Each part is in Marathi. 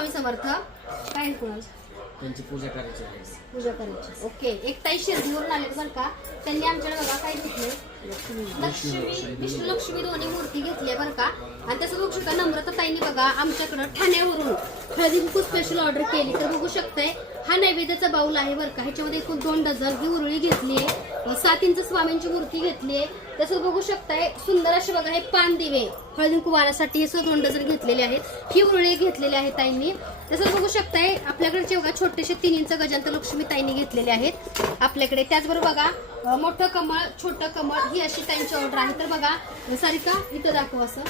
स्वामी समर्थ. काय कुणाल त्यांची पूजा करायची आहे. पूजा करायची. ओके. एक ताई शिर्डीवरून आले बरं का, त्यांनी आमच्याकडे बघा काय घेतले, लक्ष्मी विष्णू लक्ष्मी दोन्ही मूर्ती घेतली बरं का. आणि तसं बघू शकता नम्रता ताईंनी बघा आमच्याकडं ठाण्यावरून हळदी कुंकू स्पेशल ऑर्डर केली. तर बघू शकताय हा नैवेद्याचा बाऊल आहे बरं का. ह्याच्यामध्ये एकूण 2 डझन ही उरळी घेतली आहे, 7 इंच स्वामींची मूर्ती घेतली आहे. तसंच बघू शकताय सुंदर असे बघा हे पान दिवे हळदी कुंकू वाहण्यासाठी हे 2 डझन घेतलेले आहेत. ही उरळी घेतलेली आहे ताईंनी. तसंच बघू शकताय आपल्याकडचे बघा छोटेसे 3 इंच गजांत लक्ष्मी ताईंनी घेतलेले आहेत आपल्याकडे. त्याचबरोबर बघा मोठं कमळ छोटं कमळ ही अशी ताईंची ऑर्डर आहे. तर बघा सारिका इथं दाखव, असं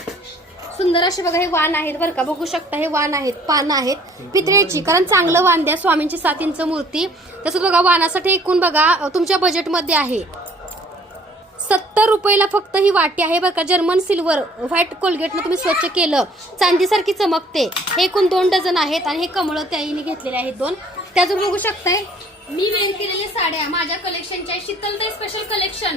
सुंदर असे बघा हे वाण आहेत बरं का. बघू शकता हे वाण आहेत, पानं आहेत पितळेची, कारण चांगलं वाण द्या. स्वामींची 7 इंच मूर्ती. तसंच बघा वाणासाठी एकूण बघा तुमच्या बजेटमध्ये आहे 70 रुपयाला फक्त ही वाटी आहे बरं का. जर्मन सिल्वर व्हाईट कोलगेटनं तुम्ही स्वच्छ केलं चांदीसारखी चमकते. हे एकूण 2 डझन आहेत आणि हे कमळं त्याईने घेतलेले आहेत 2. त्याचबरोबर बघू शकताय मी वेअर केलेल्या साड्या माझ्या कलेक्शनच्या शीतलताई स्पेशल कलेक्शन.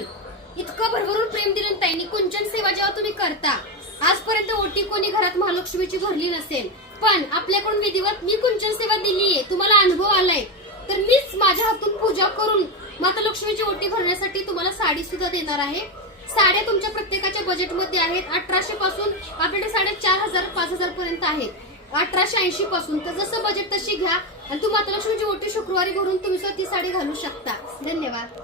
इतकं भरभरून प्रेम दिलं ताईंनी. कुंचन सेवा जेव्हा तुम्ही करता, आजपर्यंत ओटी कोणी घरात महालक्ष्मीची भरली नसेल, पण आपल्याकडून विधिवत मी कुंचन सेवा दिलीये, तुम्हाला अनुभव आलाय, तर मीच माझ्या हातून पूजा करून माता लक्ष्मीची ओटी भरण्यासाठी तुम्हाला साडी सुद्धा देणार आहे. साड्या तुमच्या प्रत्येकाच्या बजेटमध्ये आहेत. 1800 पासून आपल्याकडे साड्या 4000 5000 पर्यंत आहेत. 1880 पासून. तर जसं बजेट तशी घ्या आणि तू माता लक्ष्मीची ओटी शुक्रवारी भरून तुम्ही ती साडी घालू शकता. धन्यवाद.